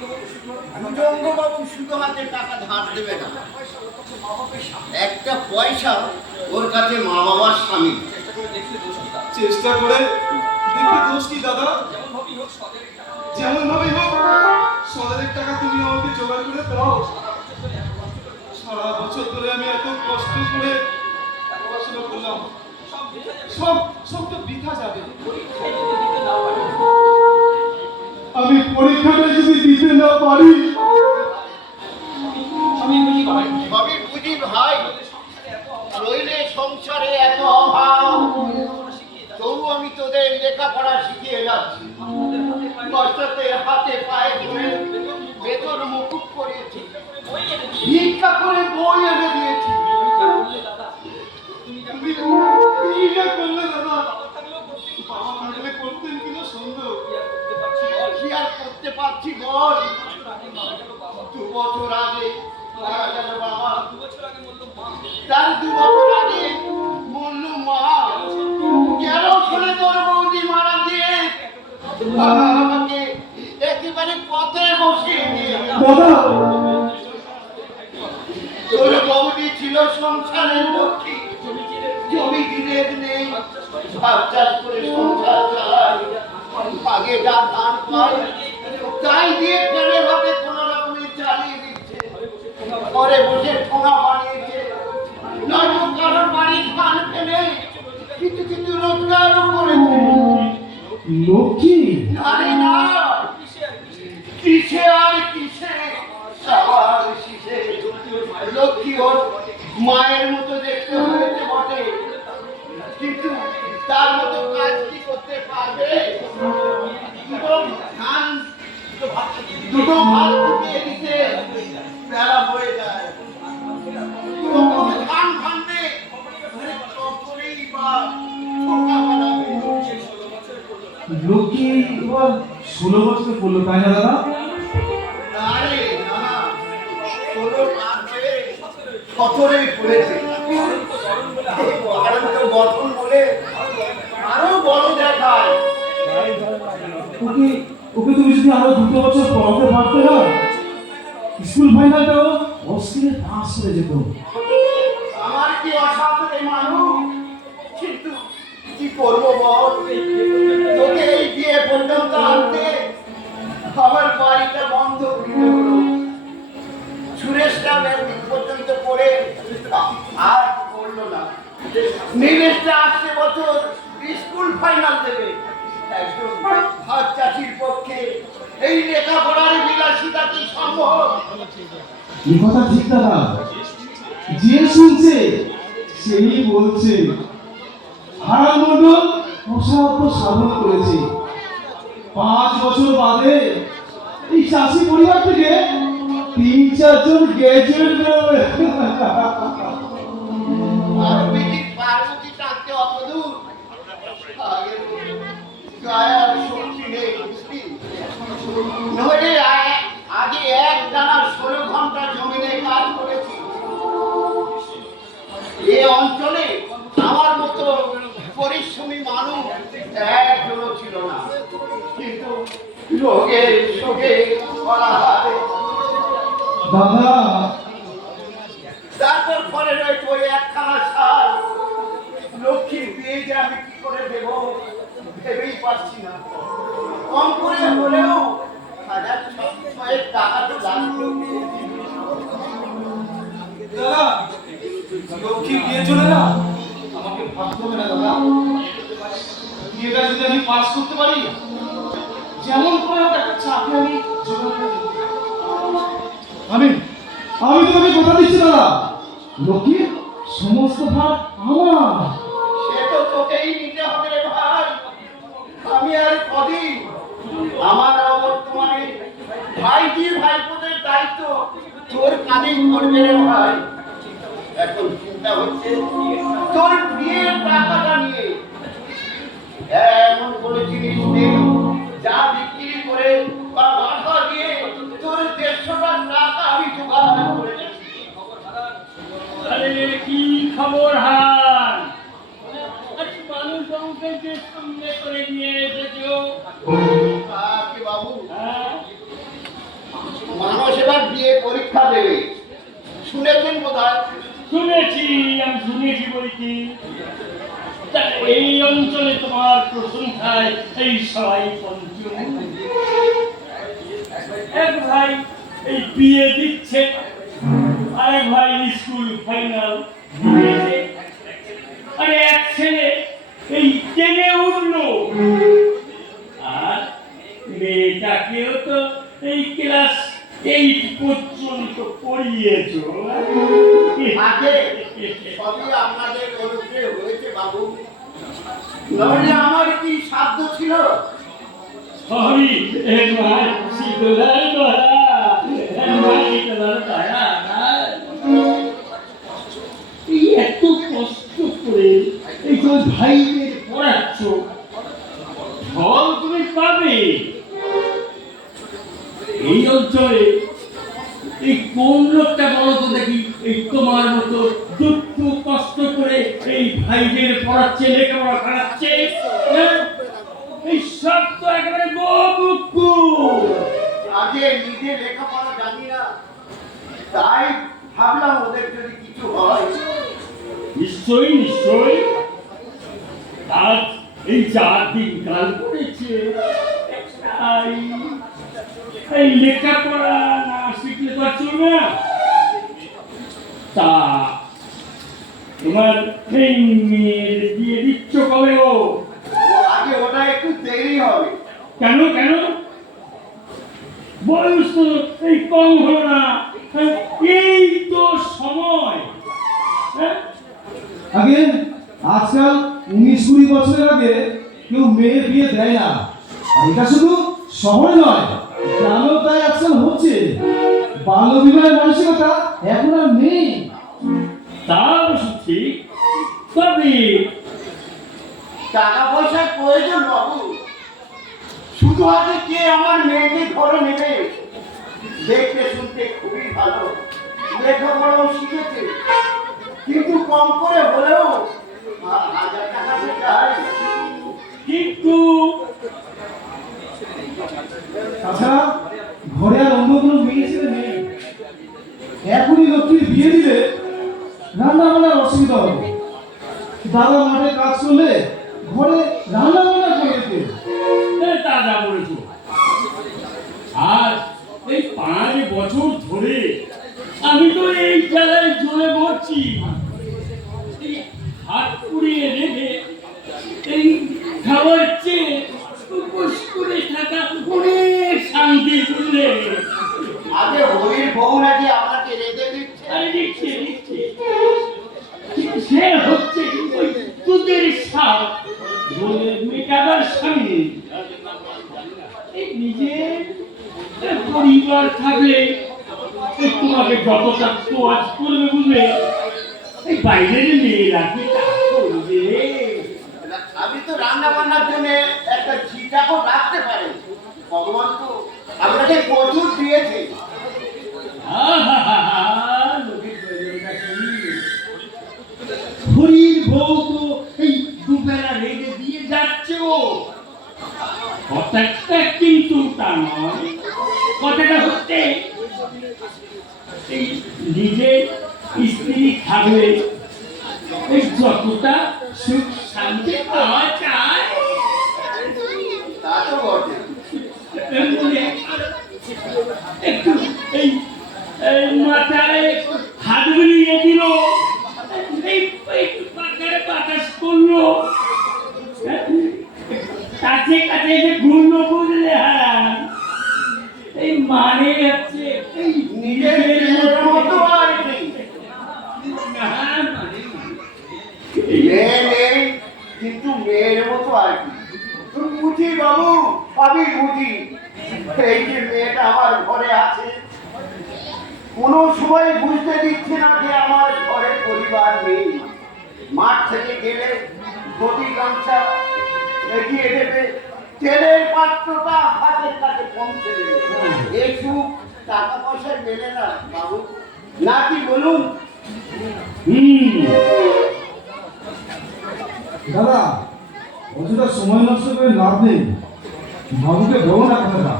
ভুজঙ্গবাবু শুধু হাতে টাকা ধার দেবে না, একটা পয়সা ওর কাছে মা বাবার স্বামী। চেষ্টা করে দেখবে দোষ কি দাদা? যেমন ভাবেই হোক সদাদের টাকা তুমি আমাকে জোগাড় করে দাও। সারা বছর ধরে আমি এত কষ্ট করে পড়াশোনা করলাম, সব সব তো বৃথা যাবে। আমি পরীক্ষাটা যদি দিতে না পারি। সবই বুঝি ভাই, নইলে সংসারে এত অভাব, তবু আমি তোদের লেখাপড়া শিখিয়ে যাচ্ছি। কষ্টতে হাতে পায়ে ধরে বেতন মুকুট করিয়েছি, ভিক্ষা করে বই এনে দিয়েছি। তুমি কি না করলে দাদা? বাবা থাকলে করতেন কিনা সুন্দর। কি আর করতে পারছি বল? 2 বছর আগে মারা গেল বাবা, তার 2 বছর আগে মরল মা। কেন শুনে তোর বৌদি মারা গিয়ে আমাকে একেবারে পথে বসিয়ে দিয়ে তোর বৌদি ছিল সংসারের লক্ষ্মী, জমি দিনের নেই, ভাত চাষ করে সংসার চালায়। আগে যা ধান পায় তাই দিয়ে ফেলে ভাবে কোন রকমে চালিয়ে দিচ্ছে। পরে বসে ঠোঙা বানিয়েছে, নয়তো কারোর বাড়ি ধান ফেলে কিছু কিছু রোজগারও করেছে। লক্ষ্মী? আরে না, কিসে আর কিসে সবার শিশে। লক্ষ্মী ওর মায়ের মতো দেখতে হয়েছে বটে, কিন্তু তার মতো কাজ কি করতে পারবে? দুটো ভাত ফুটিয়ে দিতে বেলা হয়ে যায়, ধান ভাঙবে তখনই বা ঠোকা বানাবে। লক্ষ্মী এবার 16 বছর পড়লো, তাই না দাদা? না রে না, 16 পার হয়ে 17 পড়েছে। গঠন বলে আরো বড় দেখায়। ওকে ওকে তুমি যদি আরো 2 বছর পড়াতে পারতে না, স্কুল ফাইনালটাও অস্ট্রেলিয়া পাস করে যেত। আমার কি অসাধারণ মানুষ, কিন্তু কি করবো বল? তোকে এই বিয়ে পর্যন্ত আনতে আমার বাড়িটা বন্ধ হলো। সুরেশটা ম্যাট্রিক পর্যন্ত পড়ে আর পড়লো না। নীলেশটা আসছে বছর স্কুল ফাইনাল দেবে। একদম ভাত চাষির পক্ষে এই লেখাপড়ার বিলাসিতা কি সম্ভব? এই কথা ঠিক দাদা, যে শুনছে সেই বলছে। হারান মন্ডল অসাধ্য সাধন করেছে। 5 বছর বাদে এই চাষি পরিবার থেকে 3-4 জন গ্রাজুয়েট বেরোবে। আর বেটি পার্বতী টাকতে অত দূর গায়ার শক্তি নেই, বুঝলি? নইলে আগে এক টানা 16 ঘন্টা জমিনে কাজ করেছি। এ অঞ্চলে আমার মতো পরিশ্রমী মানুষ একজনও ছিল না, কিন্তু রোগে শোকে অনাহারে। দাদা তারপর পরে রয়েছে ওই একখানা সাল। লক্ষ্মীর বিয়ে যে আমি কি করে দেব ভেবেই পাচ্ছি না। কম করে হলেও 1,600 টাকা তো লাগবে। দাদা লক্ষ্মী বিয়ে চলে না, আমাকে ভাবতে হবে না দাদা। বিয়েটা যদি আমি পাস করতে পারি, যেমন করে হোক একটা চাকরি আমি জোগাড় করে দেব। আমি তোমাকে কথা দিচ্ছি দাদা, লক্ষ্মী সমস্ত ভার আমার। সে তো তোকেই নিতে হবে রে ভাই। আমি আর কদিন আমার বর্তমানে ভাইজির ভাইপোদের দায়িত্ব তোর কাঁধেই পড়বে রে ভাই। এখন চিন্তা হচ্ছে তোর বিয়ের টাকাটা নিয়ে। এমন কোনো জিনিস নেই যা বিক্রি করে বা বাধা দিয়ে তোর 150 টাকা আমি জোগাড় করে দিচ্ছি। আরে কি খবর হাল? মানুষ অঙ্কের সঙ্গে করে নিয়ে এসেছো বাবু, হ্যাঁ? পরীক্ষা দেবে। শুনেছেন বোধহয়? শুনেছি, আমি শুনেছি বই কি। তা এই অঞ্চলে তোমার প্রশংসায় এই সবাই পঞ্চম। এক ভাই এই বিয়ে দিচ্ছে, আরেক ভাই স্কুল ফাইনাল দিয়েছে, আর এক ছেলে এই টেনে উঠলো, আর মেয়েটাকেও তো এই ক্লাস 8 পর্যন্ত পড়িয়েছো। আগে সবই আপনাদের অনুগ্রহে হয়েছে বাবু, নইলে আমার কি সাধ্য ছিল? সরি ভাই, শীতলার দয়া, শীতলার দয়া। এই এত কষ্ট করে এই যে ভাইদের পড়াচ্ছ, ফল তুমি পাবে। এই অঞ্চলে এই কোন লোকটা বলো তো দেখি, এই তোমার মতো দুঃখ কষ্ট করে এই ভাইদের পড়াচ্ছে, লেখাপড়া করাচ্ছে? হ্যাঁ? এই সব তো একেবারে গোবুকু। আগে নিজে লেখাপড়া জানি না, তাই ভাবলাম ওদের যদি কিছু হয়। নিশ্চয়ই নিশ্চয়ই, আজ এই 4 দিন কাল পড়েছে, এই লেখাপড়া না শিখলে তো আর চলবে না। তা তোমার এই মেয়ের বিয়ে দিচ্ছ কবে গো? আগে ওটা একটু দেরি হবে। কেন কেন? বয়স তো এই কম হলো না, এই তো সময়। হ্যাঁ? আগে আজকাল 19-20 বছরের আগে কেউ মেয়ে বিয়ে দেয় না। আর এটা শুধু শহরে নয়, গ্রামেও তাই আজকাল হচ্ছে। বাল্য বিবাহের মানসিকতা এখন আর নেই। তা অবশ্য ঠিক, তবে টাকা পয়সার প্রয়োজন বাবু, শুধু আগে কে আমার মেয়েকে ঘরে নেবে? দেখতে শুনতে খুবই ভালো, লেখাপড়াও শিখেছে, কিন্তু কম করে হলেও 1000 টাকা তো চাই। কিন্তু তাছাড়া ঘরে আর অন্য কোনো মেয়ে ছেলে নেই। এখনই লক্ষ্মীর বিয়ে দিলে রান্না বান্নার অসুবিধা হবে। দাদা মাঠে কাজ করলে ঘরে রান্না বান্না করে দিতে। তা যা বলেছ। আর এই 5 বছর ধরে আমি তো এই জায়গায় জ্বলে পড়ছি। এই হাত পুড়িয়ে রেখে এই খাবার চেয়ে উপোস করে থাকা অনেক শান্তি বুঝলে। আগে হরির বউ নাকি আপনাকে রেখে দিচ্ছে। আরে দিচ্ছে দিচ্ছে, সে হচ্ছে ওই তোদের সাপ বলে মেটাবার স্বামী। এই নিজের পরিবার থাকলে তোমাকে যতটা তোয়াজ করবে বুঝলে, এই বাইরের মেয়েরা কি কাজ করবে? আমি তো রান্না বান্নার জন্য একটা ঝিটাকও রাখতে পারি। ভগবান তো আপনাকে প্রচুর দিয়েছে। হরির বউ তো এই দুবেলা রেগে দিয়ে যাচ্ছে। ও কথাটা কিন্তু তা নয়, কথাটা হচ্ছে এই নিজের স্ত্রী থাকলে এই যতটা সুখ শান্তি পাওয়া যায়, তা তো বটে। এমনি একটু এই মাথায় হাত বুলিয়ে দিল, এই একটু পাকারে বাতাস করলো, কাছে কাছে এসে ঘুরলো বুঝলে। হারান এই মানে হচ্ছে এই নিজের মেয়ের মতো আর কি। না মানে মেয়ে নেই, কিন্তু মেয়ের মতো আর কি। বুঝি বাবু, আমি বুঝি। এই যে মেয়েটা আমার ঘরে আছে, কোনো সময় বুঝতে দিচ্ছে না যে আমার ঘরে পরিবার নেই। মাঠ থেকে গেলে ধুতি গামছা এগিয়ে দেবে, তেলের পাত্রটা হাতের কাছে পৌঁছে দেবে। এই সুখ টাকা পয়সায় মেলে না বাবু, নাকি বলুন? দাদা, অযথা সময় নষ্ট করে লাভ নেই। বাবুকে বলো না কথাটা।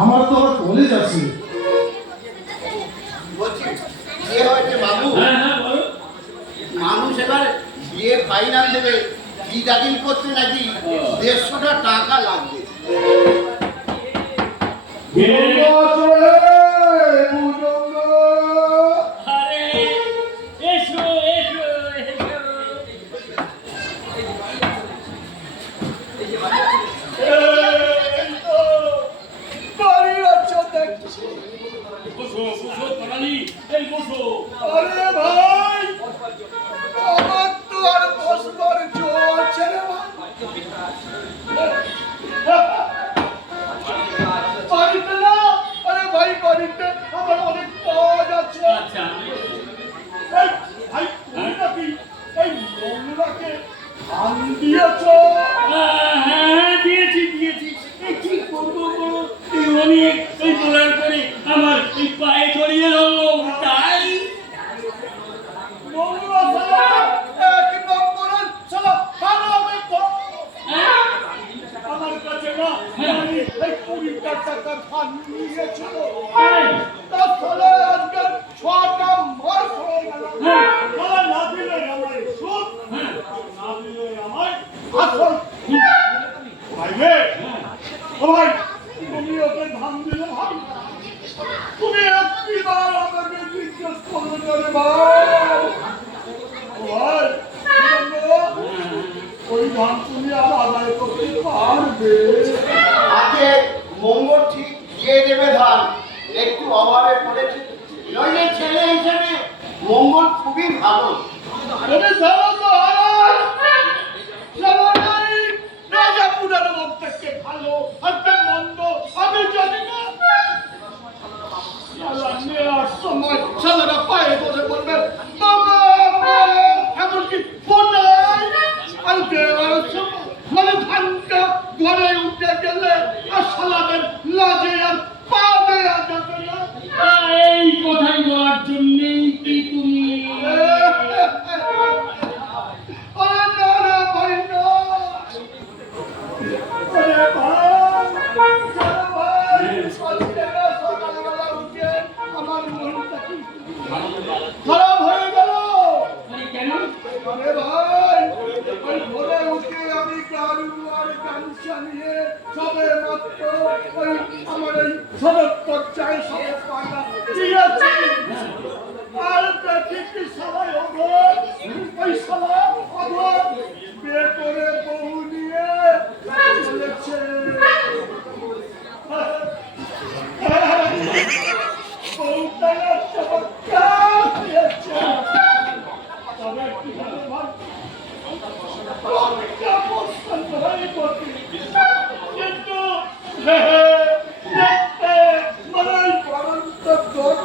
আমার তো আবার কলেজ আছে, ফাইনাল দেবে ফি দাখিল করতে নাকি 150টা টাকা লাগবে। আরে এসো এসো এসো। বসো বসো তরালি, এই বসো। আরে ভাই, আমার তো আর বসবার জো আছে রে ভাই। বাড়িতে না, আরে ভাই বাড়িতে আমার অনেক কাজ আছে। আচ্ছা এই ভাই, তুমি নাকি এই নোংরাকে ধান দিয়েছ? হ্যাঁ দিয়েছি দিয়েছি। এই কি করবো বলো, এই অনেক এই বলার পরে আমার এই পায়ে জড়িয়ে ধরলো তাই। নোংরা শালা, এক নম্বরের শালা হারামি তো। হ্যাঁ? আমার কাছে না আমি এই 20টা টাকা ধান নিয়েছিল। হ্যাঁ। তাহলে আজকে 6টা মাস হয়ে গেল। হ্যাঁ। তাহলে না দিলে আমার সুদ, হ্যাঁ। না দিলে আমার আসল। ভাই রে, ও ভাই, তুমি ওকে ধান দিলে ভাই, তুমি একবার আমাকে জিজ্ঞেস করবে না রে ভাই। ও ভাই, ওই ধান তুমি আর আদায় করতে পারবে? আজকে মঙ্গল ঠিক দিয়ে দেবে ধান, একটু অভাবে পড়েছে, নইলে ছেলে হিসেবে মঙ্গল খুবই ভালো। তুমি জানো তো হারান, জামাই রাজাপুরের মধ্যে কে ভালো আর কে মন্দ আমি জানি না। শালা নেওয়ার সময় শালারা পায়ে বসে বলবে বাবা এমনকি বোনাই, আর দেওয়ার সময় মানে ধানটা ঘরে উঠে গেলে আর শালাদের লাজে আর পা দেয়া যাবে না। এই কথাই বলার জন্যই কি তুমি আরে না রে ভাই না, আরে ভাই, চলো ভাই, আজকে না সকালবেলা উঠে আমার মনটা কি খারাপ হয়ে গেল। কেন? আরে ভাই, ওই ভোরে উঠে আমি গাড়ি আর গামছা নিয়ে সবে মাত্র ওই আমার এই সড়ক চর্চায় সবে পাটা দিয়েছি। আর দেখি কি সবাই অঘর, ওই সবাই অঘর বিয়ে করে বউ নিয়ে চলেছে। বউটা চমৎকার দিয়েছে। তবে কি হবে ভাই, কোনটা পছন্দ হয় বটে, কিন্তু দেখতে মানে ওই গরমটা গরম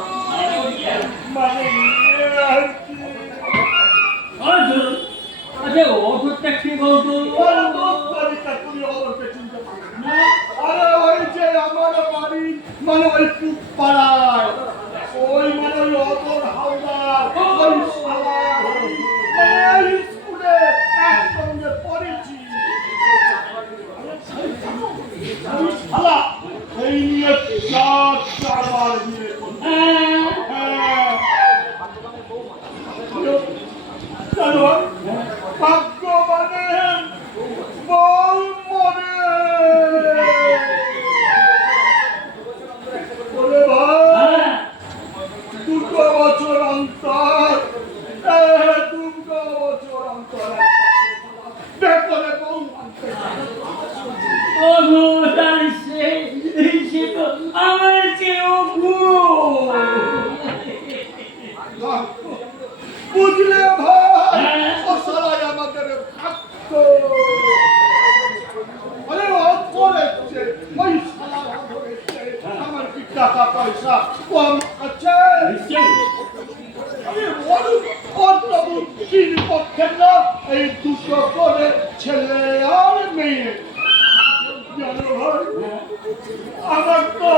মানে নিয়ে আর কি। আচ্ছা অটোটা কি বলতো? আরে ওই যে আমার বাড়ি মানে ওই পাড়ায় ওই মানে ওই অদর হাওড়ার ওই শালা মানে স্কুলে একসঙ্গে পড়েছি। ওই শালা এই নিয়ে চারবার বিয়ে করছে। হ্যাঁ, জানো ভাগ্যবানে বল মরে। ওরে ভাই, 2 বছর অন্তর, 2 বছর অন্তর দেখো বউ আনতে ও গোদার সে তো আমার চেয়েও বুড়ো। বুঝলে ভাই, ও শালাই আমাদের থাকতো। আরে ও করেছে, ওই শালা করেছে। আমার কি টাকা পয়সা কম আছে? ওর তবু তিন পক্ষের না, এই 2 করে ছেলে আর মেয়ে। জানো ভাই, আমার তো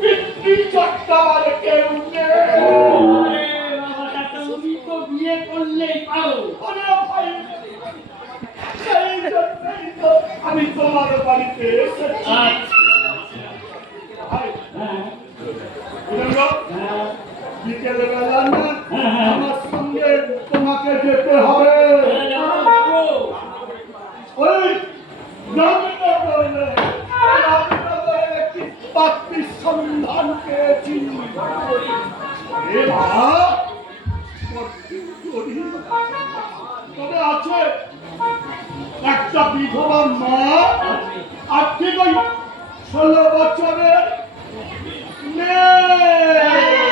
পিতৃ চট্টার কেউ নেই। তুমি তো বিয়ে করলেই পাও। ওরে ভাই, সেই জন্যই তো আমি তোমার বাড়িতে এসেছি। ভাই, বুঝলো? বিকেলবেলা না আমার সঙ্গে তোমাকে যেতে হবে। রামনগরের একটি পাত্রীর সন্ধান পেয়েছি। তবে আছে একটা বিধবা মা, আর ঠিক ওই 16 বছরের